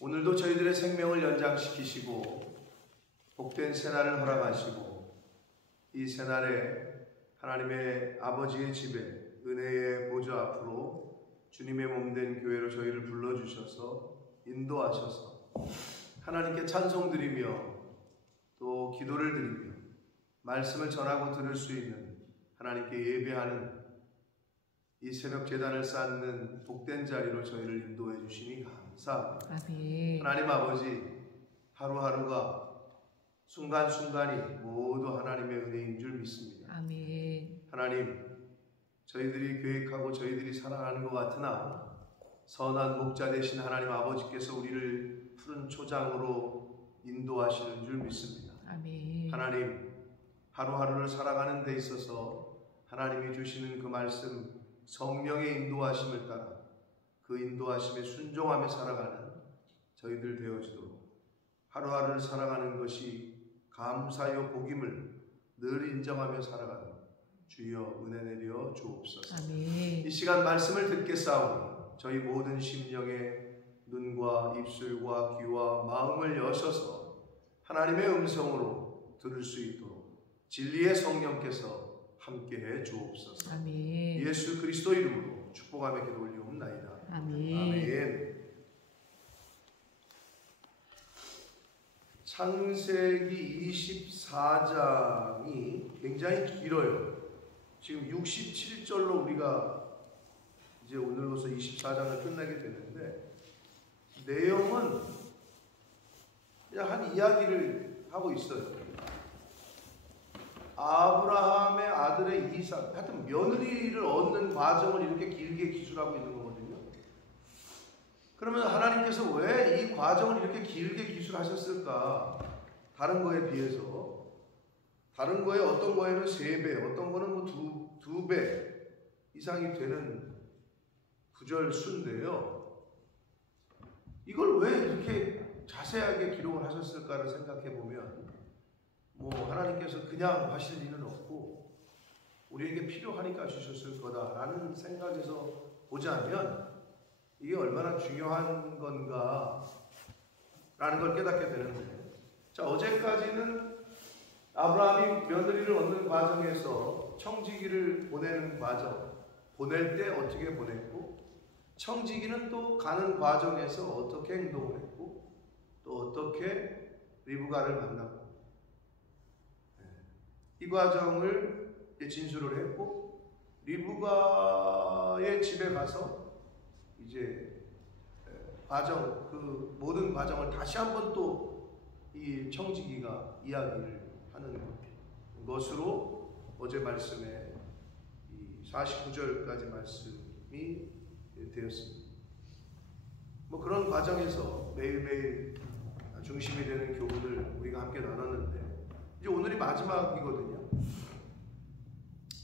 오늘도 저희들의 생명을 연장시키시고 복된 새날을 허락하시고 이 새날에 하나님의 아버지의 집에 은혜의 보좌 앞으로 주님의 몸된 교회로 저희를 불러주셔서 인도하셔서 하나님께 찬송드리며 또 기도를 드리며 말씀을 전하고 들을 수 있는 하나님께 예배하는 이 새벽 제단을 쌓는 복된 자리로 저희를 인도해 주시니 감사합니다. 아멘. 하나님 아버지, 하루하루가 순간순간이 모두 하나님의 은혜인 줄 믿습니다. 아멘. 하나님, 저희들이 계획하고 저희들이 사랑하는 것 같으나 선한 목자 되신 하나님 아버지께서 우리를 푸른 초장으로 인도하시는 줄 믿습니다. 아멘. 하나님, 하루하루를 살아가는 데 있어서 하나님이 주시는 그 말씀, 성령의 인도하심을 따라 그 인도하심에 순종하며 살아가는 저희들 되어지도록 하루하루를 살아가는 것이 감사요 복임을 늘 인정하며 살아가는 주여 은혜 내려 주옵소서. 아멘. 이 시간 말씀을 듣겠사오니 저희 모든 심령의 눈과 입술과 귀와 마음을 여셔서 하나님의 음성으로 들을 수 있도록 진리의 성령께서 함께해 주옵소서. 아멘. 예수 그리스도 이름으로 축복하며 기도 올리옵나이다. 아멘. 아멘. 창세기 24장이 굉장히 길어요. 지금 67절로 우리가 이제 오늘로서 24장을 끝내게 되는데 내용은 그냥 한 이야기를 하고 있어요. 아브라함의 아들의 이삭, 하여튼 며느리를 얻는 과정을 이렇게 길게 기술하고 있는 거거든요. 그러면 하나님께서 왜 이 과정을 이렇게 길게 기술하셨을까? 다른 거에 비해서. 다른 거에 어떤 거에는 3배, 어떤 거는 뭐 2배 이상이 되는 구절 수인데요. 이걸 왜 이렇게 자세하게 기록을 하셨을까를 생각해 보면 뭐 하나님께서 그냥 하실 일은 없고 우리에게 필요하니까 주셨을 거다라는 생각에서 보자면 이게 얼마나 중요한 건가 라는 걸 깨닫게 되는데, 자, 어제까지는 아브라함이 며느리를 얻는 과정에서 청지기를 보내는 과정, 보낼 때 어떻게 보냈고 청지기는 또 가는 과정에서 어떻게 행동을 했고 또 어떻게 리브가를 만났고 이 과정을 진술을 했고 리브가의 집에 가서 이제 과정, 그 모든 과정을 다시 한번 또 이 청지기가 이야기를 하는 것으로 어제 말씀에 이 49절까지 말씀이 되었습니다. 뭐 그런 과정에서 매일매일 중심이 되는 교훈을 우리가 함께 나눴는데 이제 오늘이 마지막이거든요.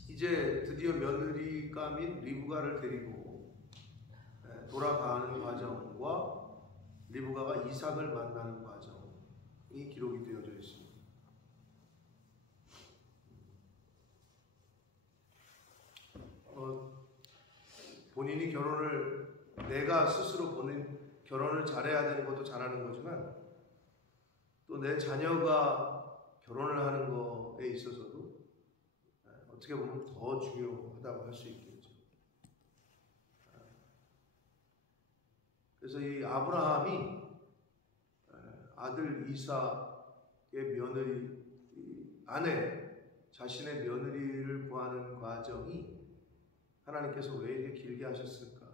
이제 드디어 며느리가 및 리브가를 데리고 돌아가는 과정과 리브가가 이삭을 만나는 과정이 기록이 되어져 있습니다. 본인이 결혼을 내가 스스로 결혼을 잘해야 되는 것도 잘하는 거지만 또 내 자녀가 결혼을 하는 거에 있어서도 어떻게 보면 더 중요하다고 할 수 있겠죠. 그래서 이 아브라함이 아들 이삭의 며느리, 아내, 자신의 며느리를 구하는 과정이 하나님께서 왜 이렇게 길게 하셨을까?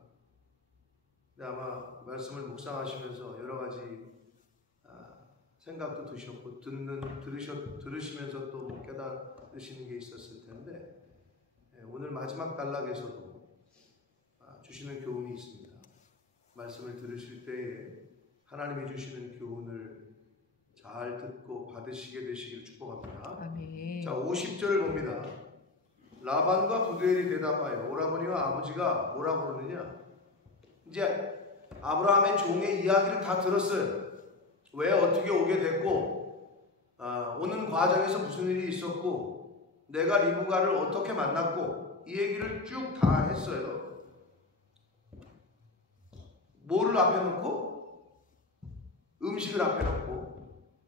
근데 아마 말씀을 묵상하시면서 여러 가지 생각도 드셨고 들으시면서 또 깨달으시는 게 있었을 텐데 오늘 마지막 단락에서도 주시는 교훈이 있습니다. 말씀을 들으실 때에 하나님이 주시는 교훈을 잘 듣고 받으시게 되시기를 축복합니다. 아멘. 자, 50절 봅니다. 라반과 부두엘이 대답하여 오라버니와 아버지가 뭐라고 그러느냐? 이제 아브라함의 종의 이야기를 다 들었어요. 왜 어떻게 오게 됐고 오는 과정에서 무슨 일이 있었고 내가 리브가를 어떻게 만났고 이 얘기를 쭉 다 했어요. 뭐를 앞에 놓고? 음식을 앞에 놓고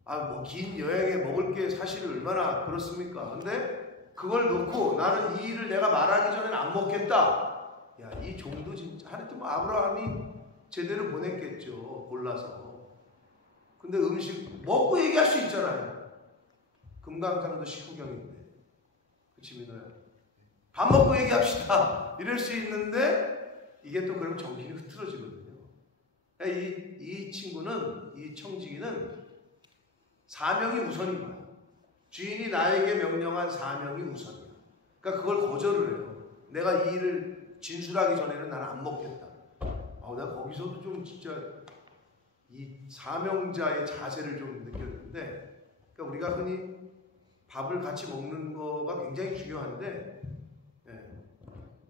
뭐 긴 여행에 먹을 게 사실 얼마나 그렇습니까? 근데 그걸 놓고 나는 이 일을 내가 말하기 전에는 안 먹겠다. 야, 이 종도 진짜 하여튼 뭐 아브라함이 제대로 보냈겠죠. 골라서. 근데 음식 먹고 얘기할 수 있잖아요. 금강산도 19경인데. 그치 믿어요? 밥 먹고 얘기합시다. 이럴 수 있는데 이게 또 그러면 정신이 흐트러지거든요. 이 친구는, 이 청지기는 사명이 우선인 거야. 주인이 나에게 명령한 사명이 우선이야. 그러니까 그걸 거절을 해요. 내가 이 일을 진술하기 전에는 나는 안 먹겠다. 내가 거기서도 좀 진짜 이 사명자의 자세를 좀 느꼈는데, 그러니까 우리가 흔히 밥을 같이 먹는 거가 굉장히 중요한데,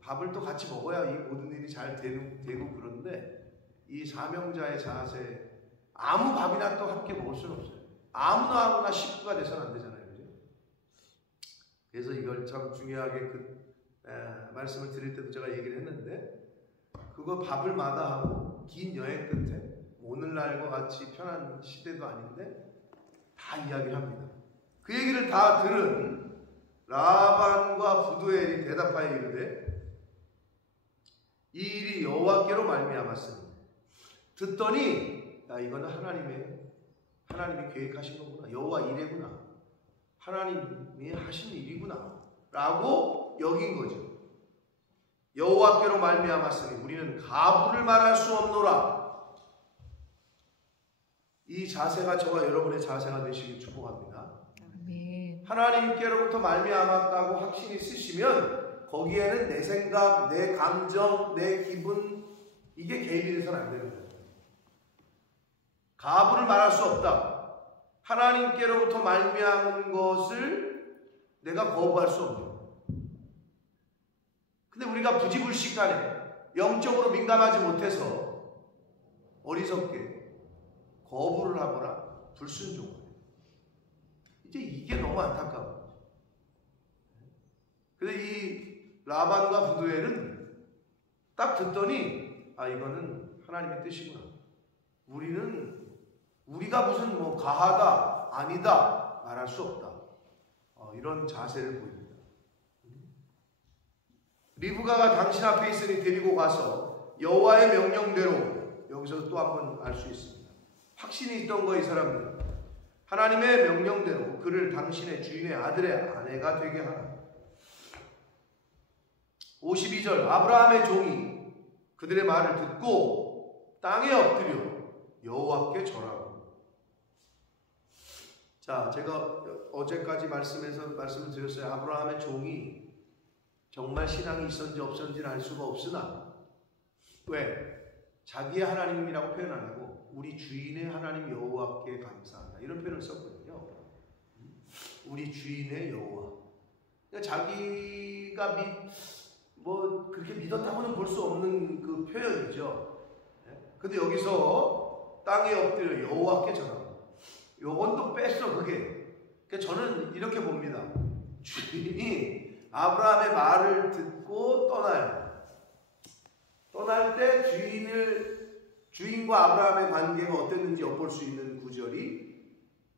밥을 또 같이 먹어야 이 모든 일이 잘 되고 그런데 이 사명자의 자세, 아무 밥이나 또 함께 먹을 수는 없어요. 아무나 식구가 돼서는 안 되잖아요. 그죠? 그래서 이걸 참 중요하게 말씀을 드릴 때도 제가 얘기를 했는데, 그거 밥을 마다하고 긴 여행 끝에 오늘날과 같이 편한 시대도 아닌데 다 이야기를 합니다. 그 얘기를 다 들은 라반과 부두엘이 대답하여 이르되 이 일이 여호와께로 말미암았으니, 듣더니 야, 이거는 하나님이 계획하신 거구나. 여호와 이래구나. 하나님이 하신 일이구나 라고 여긴 거죠. 여호와께로 말미암았으니 우리는 가부를 말할 수 없노라. 이 자세가 저와 여러분의 자세가 되시길 축복합니다. 아멘. 하나님께로부터 말미암았다고 확신이 있으시면 거기에는 내 생각, 내 감정, 내 기분, 이게 개입이 돼서는 안 되는 거예요. 가부를 말할 수 없다. 하나님께로부터 말미암은 것을 내가 거부할 수 없는 거예요. 근데 우리가 부지불식간에 영적으로 민감하지 못해서 어리석게 거부를 하거나 불순종을 해요. 이제 이게 너무 안타까워요. 근데 이 라반과 부두엘은 딱 듣더니 이거는 하나님의 뜻이구나. 우리가 무슨 뭐 가하다, 아니다 말할 수 없다. 이런 자세를 보입니다. 리브가가 당신 앞에 있으니 데리고 가서 여호와의 명령대로, 여기서 또 한번 알 수 있습니다. 확신이 있던 거 이 사람은 하나님의 명령대로 그를 당신의 주인의 아들의 아내가 되게 하라. 52절 아브라함의 종이 그들의 말을 듣고 땅에 엎드려 여호와께 절하고. 자, 제가 어제까지 말씀을 드렸어요. 아브라함의 종이 정말 신앙이 있었는지 없었는지는 알 수가 없으나, 왜? 자기의 하나님이라고 표현 안 하고 우리 주인의 하나님 여호와께 감사하다 이런 표현을 썼거든요. 우리 주인의 여호와. 그러니까 자기가 그렇게 믿었다고는 볼 수 없는 그 표현이죠. 근데 여기서 땅에 엎드려 여호와께 전하고, 요건 또 뺐어 그게. 그러니까 저는 이렇게 봅니다. 주인이 아브라함의 말을 듣고 떠나요. 떠날 때 주인과 아브라함의 관계가 어땠는지 엿볼 수 있는 구절이,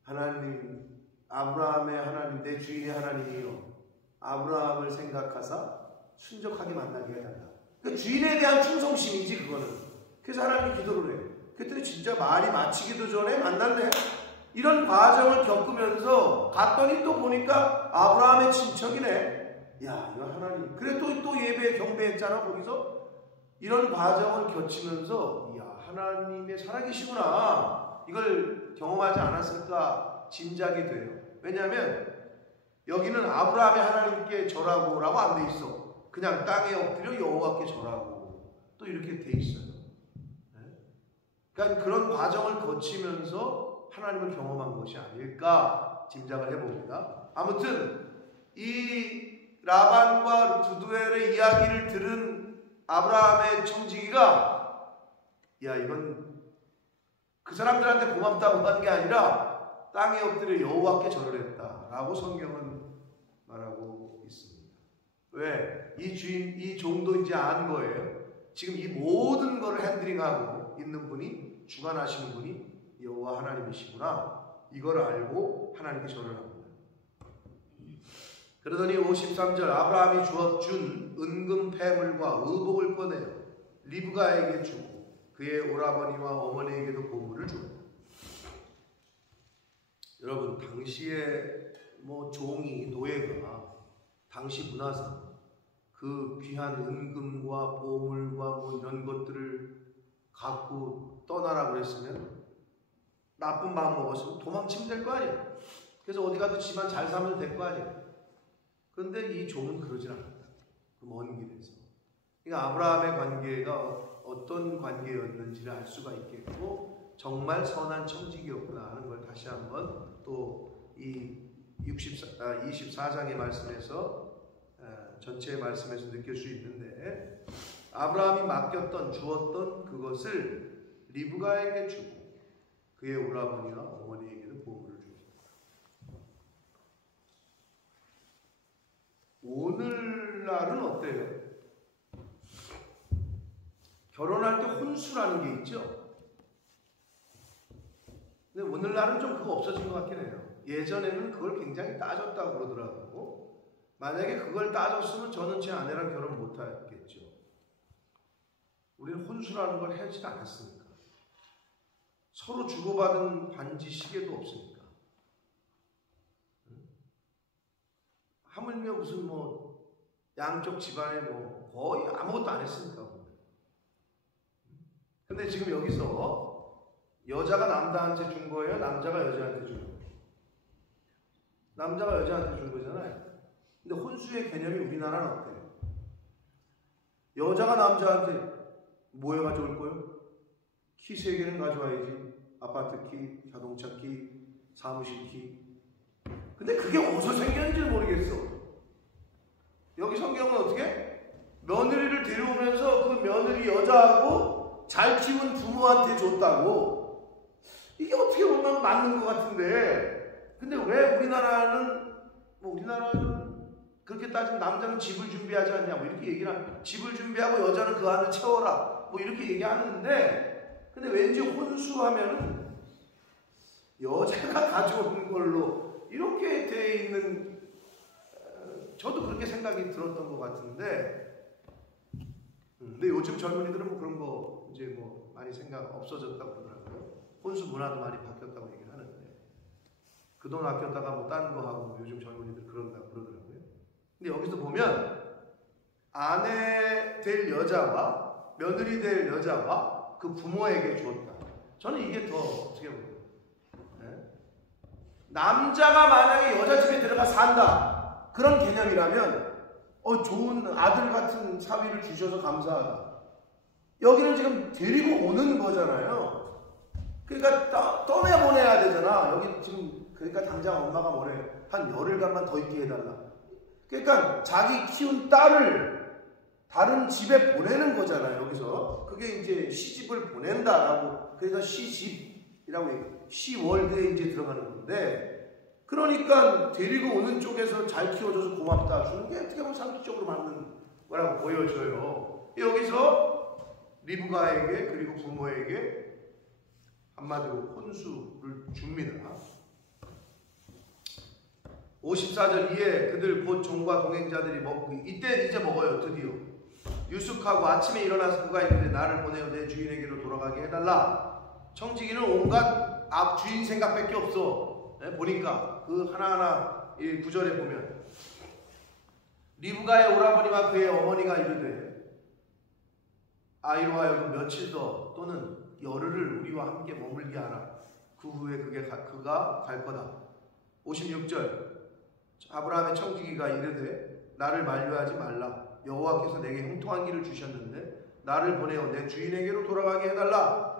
하나님, 아브라함의 하나님, 내 주인의 하나님이요 아브라함을 생각하사 순적하게 만나게 해달라. 그러니까 주인에 대한 충성심이지 그거는. 그래서 하나님이 기도를 해요. 그랬더니 진짜 말이 마치기도 전에 만났네. 이런 과정을 겪으면서 갔더니 또 보니까 아브라함의 친척이네. 야, 이거 하나님. 그래 또 예배 경배했잖아. 거기서 이런 과정을 거치면서 야, 하나님의 살아계시구나. 이걸 경험하지 않았을까 짐작이 돼요. 왜냐하면 여기는 아브라함의 하나님께 절하고라고 안 돼 있어. 그냥 땅에 엎드려 여호와께 절하고 또 이렇게 돼 있어요. 그러니까 그런 과정을 거치면서 하나님을 경험한 것이 아닐까 짐작을 해봅니다. 아무튼 이 라반과 부두엘의 이야기를 들은 아브라함의 청지기가, 야, 이건 그 사람들한테 고맙다고 한 게 아니라 땅에 엎드려 여호와께 절을 했다라고 성경은 말하고 있습니다. 왜? 이 종도 이제 안 거예요. 지금 이 모든 거를 핸들링하고 있는 분이, 주관하시는 분이 여호와 하나님이시구나. 이걸 알고 하나님께 절을 합니다. 그러더니 53절 아브라함이 준 은금 패물과 의복을 꺼내어 리브가에게 주고 그의 오라버니와 어머니에게도 보물을 주었다. 여러분 당시에 종이 노예가 당시 문화상 그 귀한 은금과 보물과 이런 것들을 갖고 떠나라고 했으면 나쁜 마음 먹었으면 도망치면 될 거 아니에요. 그래서 어디 가도 집안 잘 살면 될 거 아니에요. 그런데 이 종은 그러질 않았다. 그 먼 길에서. 그러니까 아브라함의 관계가 어떤 관계였는지를 알 수가 있겠고 정말 선한 청지기였구나 하는 걸 다시 한번 또 이 24장의 말씀에서 전체의 말씀에서 느낄 수 있는데 아브라함이 맡겼던 주었던 그것을 리브가에게 주고 그의 오라버니와 어머니에게도 보물을 주었다. 오늘날은 어때요? 결혼할 때 혼수라는 게 있죠? 근데 오늘날은 좀 그거 없어진 것 같긴 해요. 예전에는 그걸 굉장히 따졌다고 그러더라고요. 만약에 그걸 따졌으면 저는 제 아내랑 결혼 못하겠죠. 우리는 혼수라는 걸 하지 않았으니까. 서로 주고받은 반지 시계도 없으니까. 하물며 무슨 양쪽 집안에 거의 아무것도 안 했으니까. 근데 지금 여기서 여자가 남자한테 준 거예요? 남자가 여자한테 준 거예요? 남자가 여자한테 준 거잖아요. 근데 혼수의 개념이 우리나라는 어때요? 여자가 남자한테 뭐 해가지고 올 거예요? 키 3개는 가져와야지. 아파트 키, 자동차 키, 사무실 키. 근데 그게 어디서 생겼는지 모르겠어. 여기 성경은 어떻게? 며느리를 데려오면서 그 며느리 여자하고 잘 키운 부모한테 줬다고. 이게 어떻게 보면 맞는 것 같은데 근데 왜 우리나라는 그렇게 따지면 남자는 집을 준비하지 않냐 이렇게 얘기를 하면 집을 준비하고 여자는 그 안을 채워라 이렇게 얘기하는데 근데 왠지 혼수하면은 여자가 가져오는 걸로 이렇게 돼 있는 저도 그렇게 생각이 들었던 것 같은데 근데 요즘 젊은이들은 그런 거 이제 많이 생각 없어졌다고 그러더라고요. 혼수 문화도 많이 바뀌었다고 얘기를 하는데 그 돈 아꼈다가 다른 거 하고 요즘 젊은이들 그런다고 그러더라고요. 근데 여기서 보면 아내 될 여자와 며느리 될 여자와 그 부모에게 주었다. 저는 이게 더 어떻게 보면 남자가 만약에 여자 집에 들어가 산다 그런 개념이라면 좋은 아들 같은 사위를 주셔서 감사하다. 여기는 지금 데리고 오는 거잖아요. 그러니까 떠내보내야 되잖아. 여기 지금 그러니까 당장 엄마가 뭐래 한 열흘간만 더 있게 해달라. 그러니까 자기 키운 딸을 다른 집에 보내는 거잖아요. 여기서 그게 이제 시집을 보낸다라고 그래서 시집이라고 얘기해요. 시월드에 이제 들어가는 건데 그러니까 데리고 오는 쪽에서 잘 키워줘서 고맙다 주는 게 어떻게 보면 상식적으로 맞는 거라고 보여져요. 여기서 리브가에게 그리고 부모에게 한마디로 혼수를 줍니다. 54절 이에 그들 곧 종과 동행자들이 먹고 이때 이제 먹어요. 드디어 유숙하고 아침에 일어나서 그가 이르되 나를 보내어 내 주인에게로 돌아가게 해달라. 청지기는 온갖 주인 생각밖에 없어. 보니까 그 하나하나 이 구절에 보면 리브가의 오라버니와 그의 어머니가 이르되 아이로 하여금 며칠 더 또는 열흘을 우리와 함께 머물게 하라. 그 후에 그가 갈 거다. 56절 아브라함의 청지기가 이르되 나를 만류하지 말라. 여호와께서 내게 형통한 길을 주셨는데 나를 보내어 내 주인에게로 돌아가게 해달라.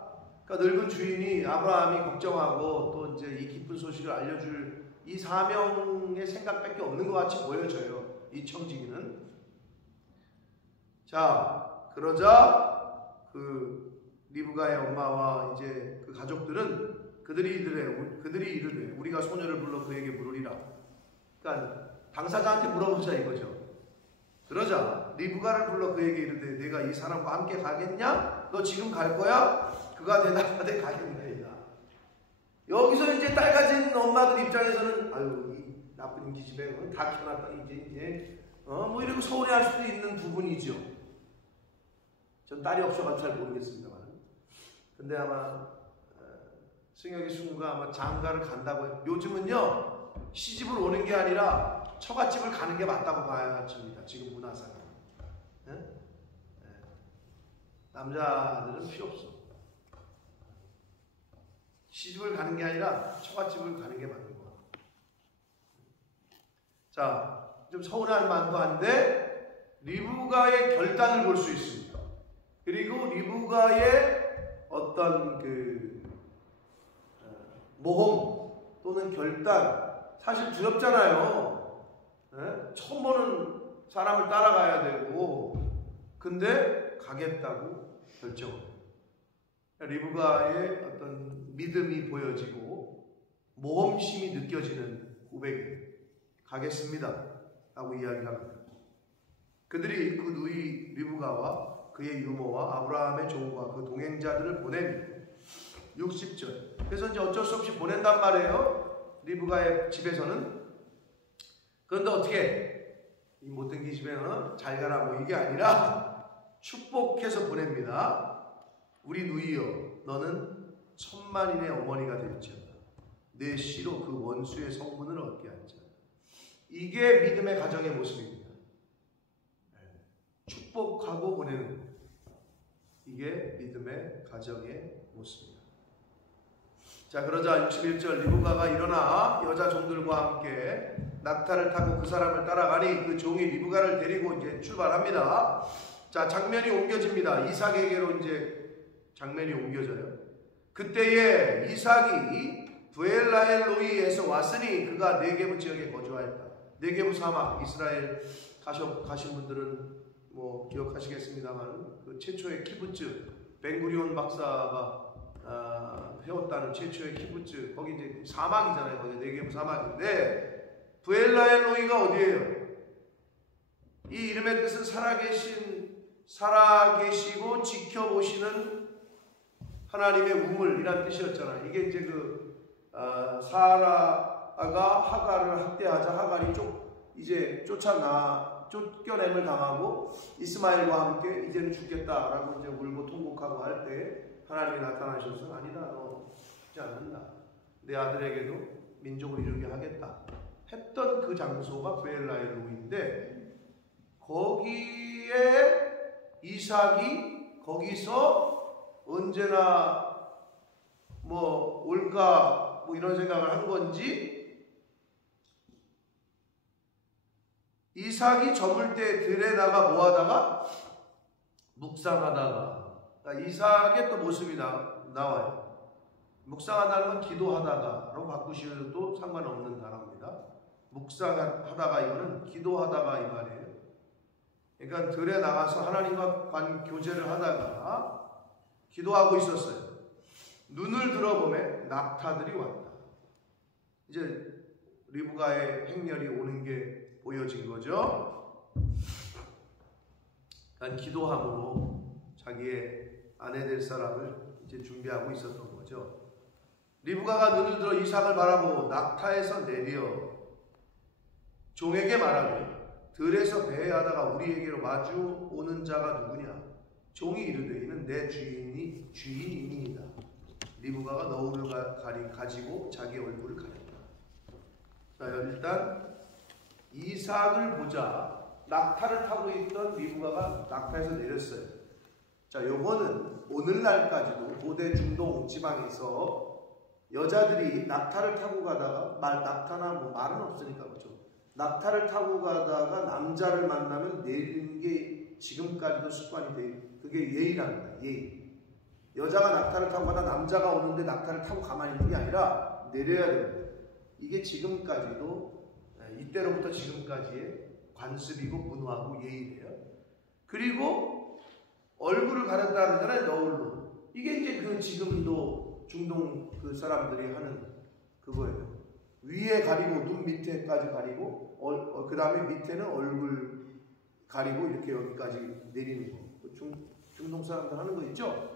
그러니까 늙은 주인이 아브라함이 걱정하고 또 이제 이 기쁜 소식을 알려줄 이 사명의 생각밖에 없는 것 같이 보여져요. 이 청지기는. 자, 그러자 그 리브가의 엄마와 이제 그 가족들은 그들이 이르되 우리가 소녀를 불러 그에게 물으리라. 그러니까 당사자한테 물어보자 이거죠. 그러자 리브가를 불러 그에게 이르되 내가 이 사람과 함께 가겠냐? 너 지금 갈 거야? 그가 대답하되 가겠나이다. 여기서 이제 딸 가진 엄마들 입장에서는 아유 이 나쁜 기집애 다 키워놨다 이제 뭐 이러고 서운해할 수도 있는 부분이죠. 전 딸이 없어가지고 잘 모르겠습니다만. 근데 아마 승혁이 순가 아마 장가를 간다고 해요. 요즘은요 시집을 오는 게 아니라 처갓집을 가는 게 맞다고 봐야 합니다. 지금 문화상. 남자들은 필요 없어. 시집을 가는 게 아니라 처갓집을 가는 게 맞는 거야. 자, 좀 서운할 만도 한데 리브가의 결단을 볼 수 있습니다. 그리고 리브가의 어떤 그 모험 또는 결단 사실 두렵잖아요. 처음 보는 사람을 따라가야 되고 근데 가겠다고 결정합니다. 리브가의 어떤 믿음이 보여지고 모험심이 느껴지는 고백이 가겠습니다 라고 이야기합니다. 그들이 그 누이 리브가와 그의 유모와 아브라함의 종과 그 동행자들을 보냅니다. 60절. 그래서 이제 어쩔 수 없이 보낸단 말이에요. 리브가의 집에서는. 그런데 어떻게 이 못된 기집애는 잘 가라 뭐 이게 아니라 축복해서 보냅니다. 우리 누이여 너는 천만인의 어머니가 될지어다. 내 씨로 그 원수의 성분을 얻게 할지어다. 이게 믿음의 가정의 모습입니다. 축복하고 보내는 것. 이게 믿음의 가정의 모습입니다. 자, 그러자 61절 리브가가 일어나 여자 종들과 함께 낙타를 타고 그 사람을 따라가니 그 종이 리브가를 데리고 이제 출발합니다. 자, 장면이 옮겨집니다. 이삭에게로 이제 장면이 옮겨져요. 그때에 이삭이 브엘라헬로이에서 왔으니 그가 네게부 지역에 거주하였다. 네게부 사막, 이스라엘 가신 분들은 뭐 기억하시겠습니다만 그 최초의 키부츠 벤구리온 박사가 해왔다는 최초의 키부츠 거기 이제 사막이잖아요. 거기 네게부 사막인데 브엘라헬로이가 어디예요? 이 이름의 뜻은 살아계시고 지켜보시는 하나님의 우물이란 뜻이었잖아요. 이게 이제 사라가 하갈을 학대하자 하갈이 이제 쫓겨냄을 당하고 이스마엘과 함께 이제는 죽겠다라고 이제 울고 통곡하고 할 때 하나님이 나타나셔서 아니다 너 죽지 않는다. 내 아들에게도 민족을 이루게 하겠다 했던 그 장소가 브엘라헬로이인데 거기에 이삭이 거기서 언제나 뭐 올까 뭐 이런 생각을 한 건지 이삭이 저물 때 들에 나가 뭐 하다가 묵상하다가 그러니까 이삭의 또 모습이 나와요. 묵상하다는 건 기도하다가로 바꾸셔도 상관없는 단어입니다. 묵상하다가 이거는 기도하다가 이 말이에요. 그러니까 들에 나가서 하나님과 교제를 하다가 기도하고 있었어요. 눈을 들어보면 낙타들이 왔다. 이제 리브가의 행렬이 오는 게 보여진 거죠. 난 기도함으로 자기의 아내 될 사람을 이제 준비하고 있었던 거죠. 리브가가 눈을 들어 이삭을 바라보고 낙타에서 내려 종에게 말하되 들에서 배회하다가 우리에게로 마주 오는 자가 누구냐? 종이 이르되 이는 내 주인이니이다. 리브가가 너울을 가지고 자기 얼굴을 가렸다. 자, 일단 이삭을 보자 낙타를 타고 있던 리브가가 낙타에서 내렸어요. 자, 요거는 오늘날까지도 고대 중동 지방에서 여자들이 낙타를 타고 가다가 낙타나 뭐 말은 없으니까 그렇죠. 낙타를 타고 가다가 남자를 만나면 내리는 게 지금까지도 습관이 돼요. 그게 예의랍니다. 예의. 여자가 낙타를 타고 가다 남자가 오는데 낙타를 타고 가만히 있는 게 아니라 내려야 됩니다. 이게 지금까지도 이때로부터 지금까지의 관습이고 문화고 예의래요. 그리고 얼굴을 가렸다 그러잖아요. 너울로. 이게 이제 지금도 중동 그 사람들이 하는 그거예요. 위에 가리고 눈 밑에까지 가리고 그 다음에 밑에는 얼굴 가리고 이렇게 여기까지 내리는 거. 중동 사람들 하는 거 있죠?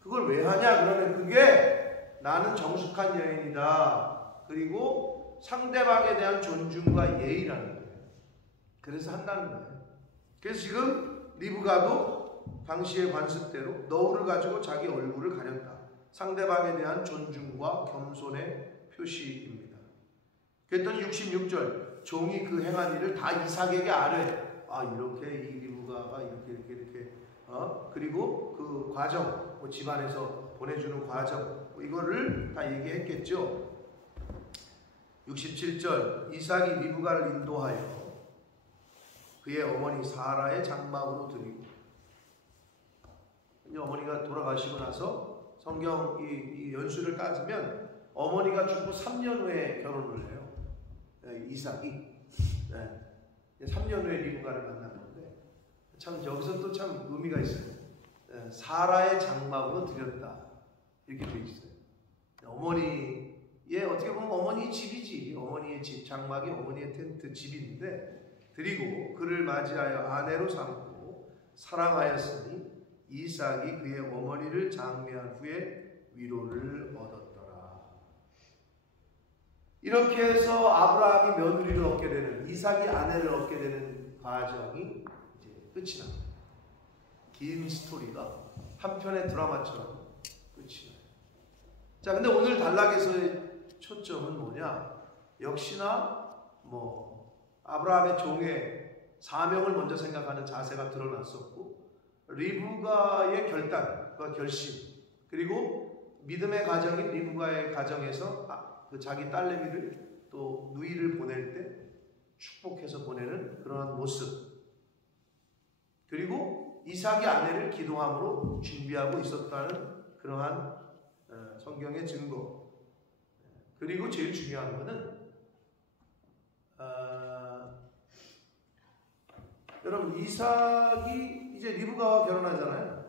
그걸 왜 하냐 그러면 그게 나는 정숙한 여인이다. 그리고 상대방에 대한 존중과 예의라는 거예요. 그래서 한다는 거예요. 그래서 지금 리브가도 당시의 관습대로 너울을 가지고 자기 얼굴을 가렸다. 상대방에 대한 존중과 겸손의 표시입니다. 그랬더니 66절 종이 그 행한 일을 다 이삭에게 아뢰. 이렇게 이 리브가가 이렇게 그리고 그 과정, 집안에서 보내주는 과정, 이거를 다 얘기했겠죠. 67절 이삭이 리브가를 인도하여 그의 어머니 사라의 장막으로 드리고, 어머니가 돌아가시고 나서 성경 이 연수를 따지면 어머니가 죽고 3년 후에 결혼을 해요. 이삭이 3년 후에 리브가를 만났는데, 참 여기서 또 참 의미가 있어요. 사라의 장막으로 드렸다 이렇게 돼 있어요. 어머니의, 어떻게 보면 어머니의 집이지. 어머니의 집, 장막이 어머니의 텐트 집인데 드리고 그를 맞이하여 아내로 삼고 사랑하였으니 이삭이 그의 어머니를 장례한 후에 위로를 얻었더라. 이렇게 해서 아브라함이 며느리를 얻게 되는, 이삭이 아내를 얻게 되는 과정이 이제 끝이 납니다. 긴 스토리가 한 편의 드라마처럼 끝이 나요. 자, 근데 오늘 단락에서의 초점은 뭐냐? 역시나 아브라함의 종의 사명을 먼저 생각하는 자세가 드러났었고, 리브가의 결단과 결심, 그리고 믿음의 가정인 리브가의 가정에서 그 자기 딸내미를 또 누이를 보낼 때 축복해서 보내는 그러한 모습, 그리고 이삭이 아내를 기도함으로 준비하고 있었다는 그러한 성경의 증거, 그리고 제일 중요한 것은 여러분, 이삭이 이제 리브가와 결혼하잖아요.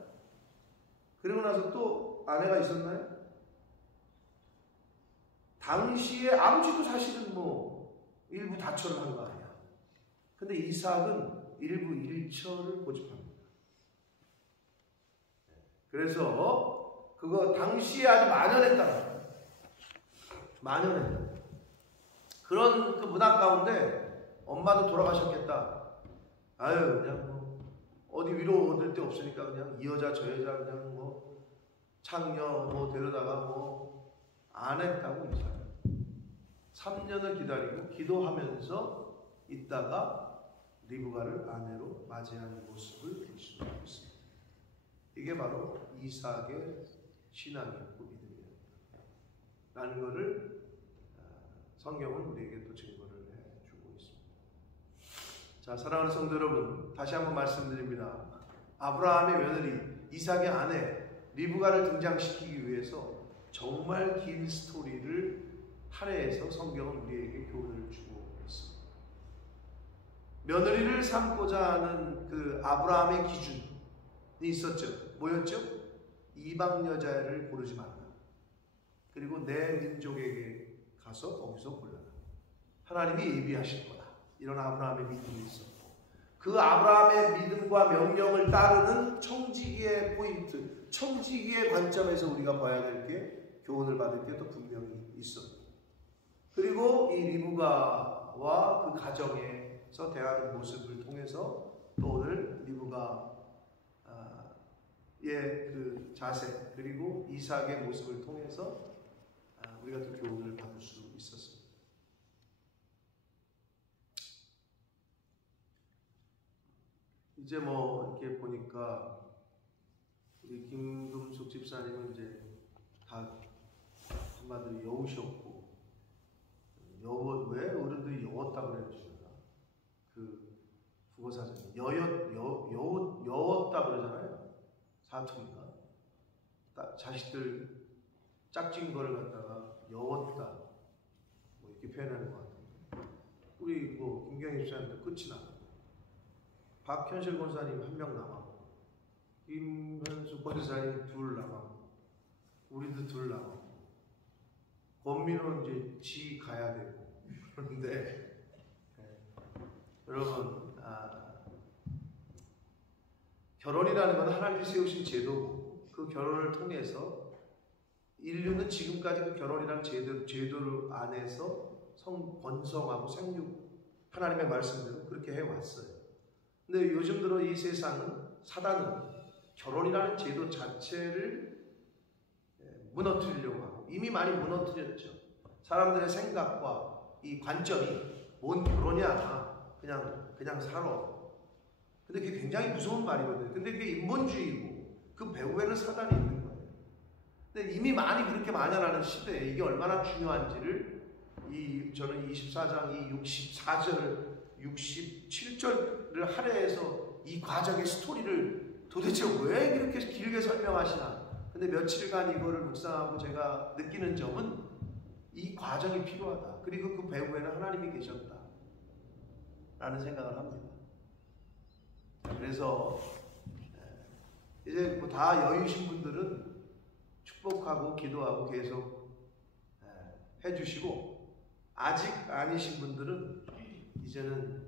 그리고 나서 또 아내가 있었나요? 당시에 아버지도 사실은 일부 다처를 한 거 아니야. 근데 이삭은 일부 일처를 고집합니다. 그래서 그거 당시에 아주 만연했다. 만연했다. 그런 그 문화 가운데 엄마도 돌아가셨겠다. 그냥 어디 위로 얻을 데 없으니까 그냥 이 여자 저 여자 그냥 창녀 데려다가 안 했다고 이삭. 3년을 기다리고 기도하면서 있다가 리브가를 아내로 맞이하는 모습을 볼 수 있습니다. 이게 바로 이삭의 신앙이었고 믿음이었다 라는 것을 성경은 우리에게 또 증거를 해주고 있습니다. 자, 사랑하는 성도 여러분, 다시 한번 말씀드립니다. 아브라함의 며느리 이삭의 아내 리브가를 등장시키기 위해서 정말 긴 스토리를 할애해서 성경은 우리에게 교훈을 주고 있습니다. 며느리를 삼고자 하는 그 아브라함의 기준이 있었죠. 뭐였죠? 이방 여자를 고르지 말라. 그리고 내 민족에게 가서 거기서 골라라. 하나님이 예비하실 거다. 이런 아브라함의 믿음이 있었고, 그 아브라함의 믿음과 명령을 따르는 청지기의 포인트, 청지기의 관점에서 우리가 봐야 될 게, 교훈을 받을 게 또 분명히 있었고, 그리고 이 리브가와 그 가정에서 대하는 모습을 통해서 또 오늘 리브가의 그 자세, 그리고 이삭의 모습을 통해서 우리가 또 교훈을 받을 수 있었습니다. 이제 이렇게 보니까 우리 김금숙 집사님은 이제 다 한마디로 여우셨고, 왜 어른들이 여웠다고 그랬습니까? 그 국어사전에 여웠다 그러잖아요. 사투리가 자식들 짝진 거를 갖다가 여웠다 이렇게 표현하는 것 같아요. 우리 김경희 집사님도 끝이 나. 박현실 권사님 1명 남았고, 김현수 권사님 2 남았고, 우리도 2 남았고, 권민호는 이제 지 가야 되고. 그런데 여러분, 결혼이라는 건 하나님이 세우신 제도고, 그 결혼을 통해서 인류는 지금까지 그 결혼이라는 제도를 안에서 번성하고 생육, 하나님의 말씀대로 그렇게 해왔어요. 근데 요즘 들어 이 세상은, 사단은 결혼이라는 제도 자체를 무너뜨리려고 하고 이미 많이 무너뜨렸죠. 사람들의 생각과 이 관점이 뭔 결혼이야, 그냥 살아. 근데 그게 굉장히 무서운 말이거든요. 근데 그게 인본주의고 그 배후에는 사단이 있는 거예요. 근데 이미 많이 그렇게 만연하는 시대에 이게 얼마나 중요한지를 저는 24장 이 64절, 67절을 할애해서 이 과정의 스토리를 도대체 왜 이렇게 길게 설명하시나. 근데 며칠간 이거를 묵상하고 제가 느끼는 점은 이 과정이 필요하다. 그리고 그 배후에는 하나님이 계셨다. 라는 생각을 합니다. 그래서 이제 뭐 다 여유신 분들은 축복하고 기도하고 계속 해주시고, 아직 아니신 분들은 이제는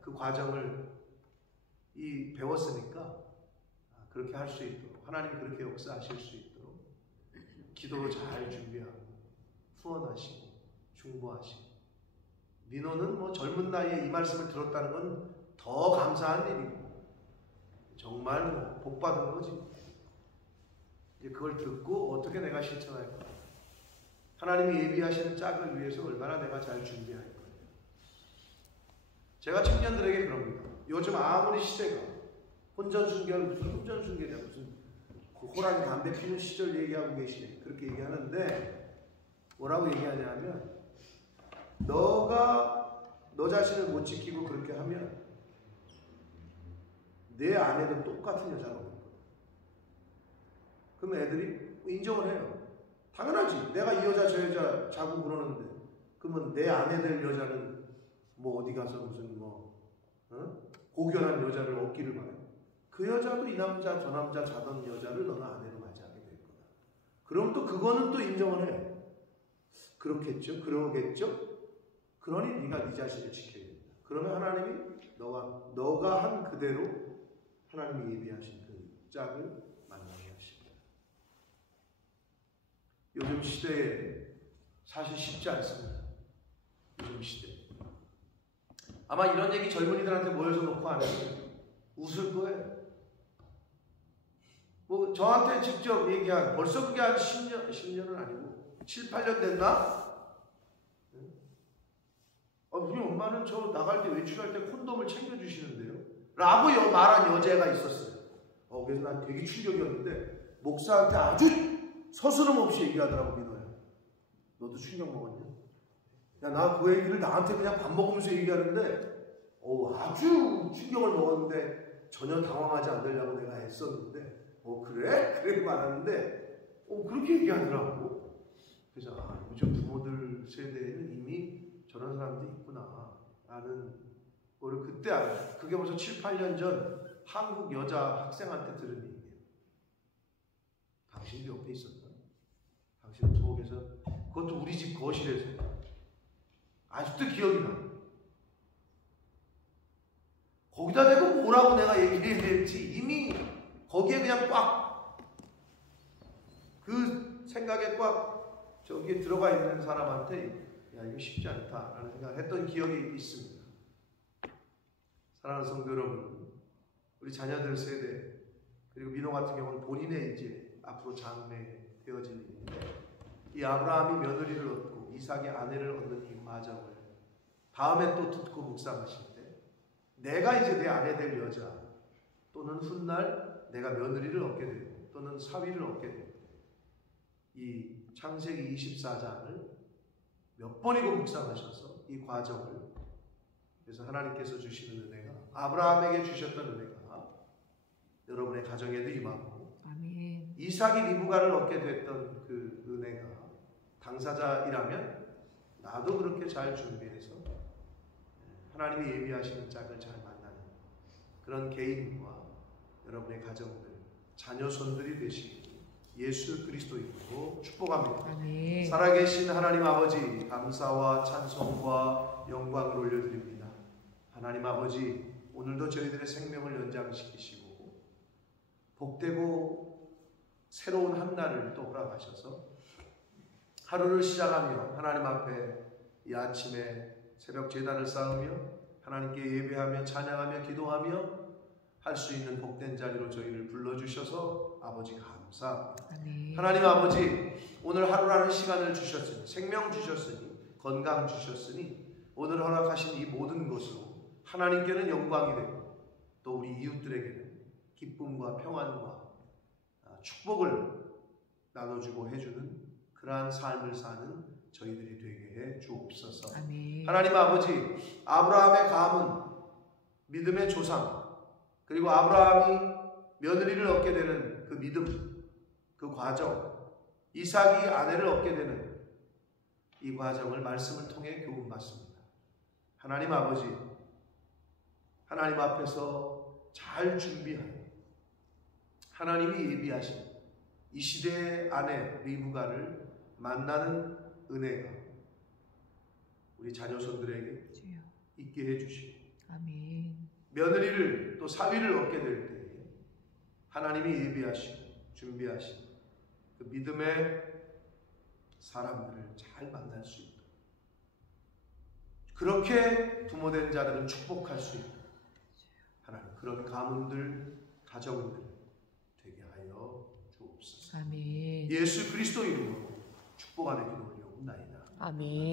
그 과정을 배웠으니까 그렇게 할 수 있도록, 하나님이 그렇게 역사하실 수 있도록 기도로 잘 준비하고 후원하시고 중보하시고. 민호는 뭐 젊은 나이에 이 말씀을 들었다는 건 더 감사한 일이고 정말 뭐 복받은 거지. 이제 그걸 듣고 어떻게 내가 실천할 거야, 하나님이 예비하시는 짝을 위해서 얼마나 내가 잘 준비할 거야. 제가 청년들에게 그럽니다. 요즘 아무리 시대가 혼전순결, 무슨 혼전순결이야, 무슨 호랑이 담배 피는 시절 얘기하고 계시네, 그렇게 얘기하는데 뭐라고 얘기하냐면, 너가 너 자신을 못 지키고 그렇게 하면 내 아내도 똑같은 여자가 오는 거야. 그럼 애들이 인정을 해요. 당연하지. 내가 이 여자 저 여자 자고 그러는데, 그러면 내 아내 될 여자는 뭐 어디 가서 무슨 고결한 여자를 얻기를 바래. 그 여자도 이 남자 저 남자 자던 여자를 너는 아내로 맞이하게 될 거다. 그럼 또 그거는 또 인정을 해. 그렇겠죠? 그러겠죠? 그러니 네가 네 자신을 지켜야 된다. 그러면 하나님이 너가 한 그대로 하나님이 예비하신 그 짝을 만나게 하십니다. 요즘 시대에 사실 쉽지 않습니다. 요즘 시대. 아마 이런 얘기 젊은이들한테 모여서 놓고 하면 웃을 거예요. 뭐 저한테 직접 얘기한, 벌써 그게 한 10년은 아니고 7, 8년 됐나? 우리 엄마는 저 나갈 때, 외출할 때 콘돔을 챙겨주시는데요 라고 말한 여자가 있었어요. 그래서 난 되게 충격이었는데, 목사한테 아주 서스럼 없이 얘기하더라고. 민호야, 너도 충격 먹었냐? 야, 나 그 얘기를 나한테 그냥 밥 먹으면서 얘기하는데 아주 충격을 먹었는데 전혀 당황하지 않으려고 내가 애썼는데 그래? 그래 말하는데 그렇게 얘기하더라고. 그래서 요즘 부모들 세대에는 이미 저런 사람들이 있구나 라는 거를 그때 알아요. 그게 벌써 7, 8년 전 한국 여자 학생한테 들은 얘기예요. 당신도 옆에 있었나? 당신 부엌에서, 그것도 우리 집 거실에서. 아직도 기억이 나. 거기다 대고 뭐라고 내가 얘기해야 될지 이미 거기에 그냥 꽉, 그 생각에 꽉 저기에 들어가 있는 사람한테 야, 이거 쉽지 않다라는 생각을 했던 기억이 있습니다. 사랑하는 성도 여러분, 우리 자녀들 세대, 그리고 민호 같은 경우는 본인의 이제 앞으로 장래 되어질 일인데, 이 아브라함이 며느리를 얻고 이삭의 아내를 얻는 이 과정을 다음에 또 듣고 묵상하실 때, 내가 이제 내 아내 될 여자, 또는 훗날 내가 며느리를 얻게 되고 또는 사위를 얻게 되고, 이 창세기 24장을 몇 번이고 묵상하셔서 이 과정을, 그래서 하나님께서 주시는 은혜가, 아브라함에게 주셨던 은혜가 여러분의 가정에도 임하고, 아멘. 이삭이 리브가를 얻게 됐던 그 은혜가 당사자이라면 나도 그렇게 잘 준비해서 하나님이 예비하시는 짝을 잘 만나는 그런 개인과 여러분의 가정들, 자녀손들이 되시길 예수 그리스도 이름으로 축복합니다. 아멘. 살아계신 하나님 아버지, 감사와 찬송과 영광을 올려드립니다. 하나님 아버지, 오늘도 저희들의 생명을 연장시키시고 복되고 새로운 한 날을 또 허락하셔서 하루를 시작하며 하나님 앞에 이 아침에 새벽 제단을 쌓으며 하나님께 예배하며 찬양하며 기도하며 할 수 있는 복된 자리로 저희를 불러주셔서 아버지 감사합니다. 아멘. 하나님 아버지, 오늘 하루라는 시간을 주셨으니, 생명 주셨으니, 건강 주셨으니 오늘 허락하신 이 모든 것으로 하나님께는 영광이 되고 또 우리 이웃들에게는 기쁨과 평안과 축복을 나눠주고 해주는 그러한 삶을 사는 저희들이 되게 해 주옵소서. 아멘. 하나님 아버지, 아브라함의 가문, 믿음의 조상, 그리고 아브라함이 며느리를 얻게 되는 그 믿음, 그 과정, 이삭이 아내를 얻게 되는 이 과정을 말씀을 통해 교훈받습니다. 하나님 아버지, 하나님 앞에서 잘 준비하여 하나님이 예비하신 이 시대의 아내 리브가를 만나는 은혜가 우리 자녀손들에게 주여. 있게 해주시고 아멘. 며느리를 또 사위를 얻게 될 때에 하나님이 예비하시고 준비하신 그 믿음의 사람들을 잘 만날 수 있도록, 그렇게 부모된 자들은 축복할 수 있도록 하나님 그런 가문들, 가정들 되게 하여 주옵소서. 아멘. 예수 그리스도 이름으로 축복하는 기도 올려옵나이다. 아멘.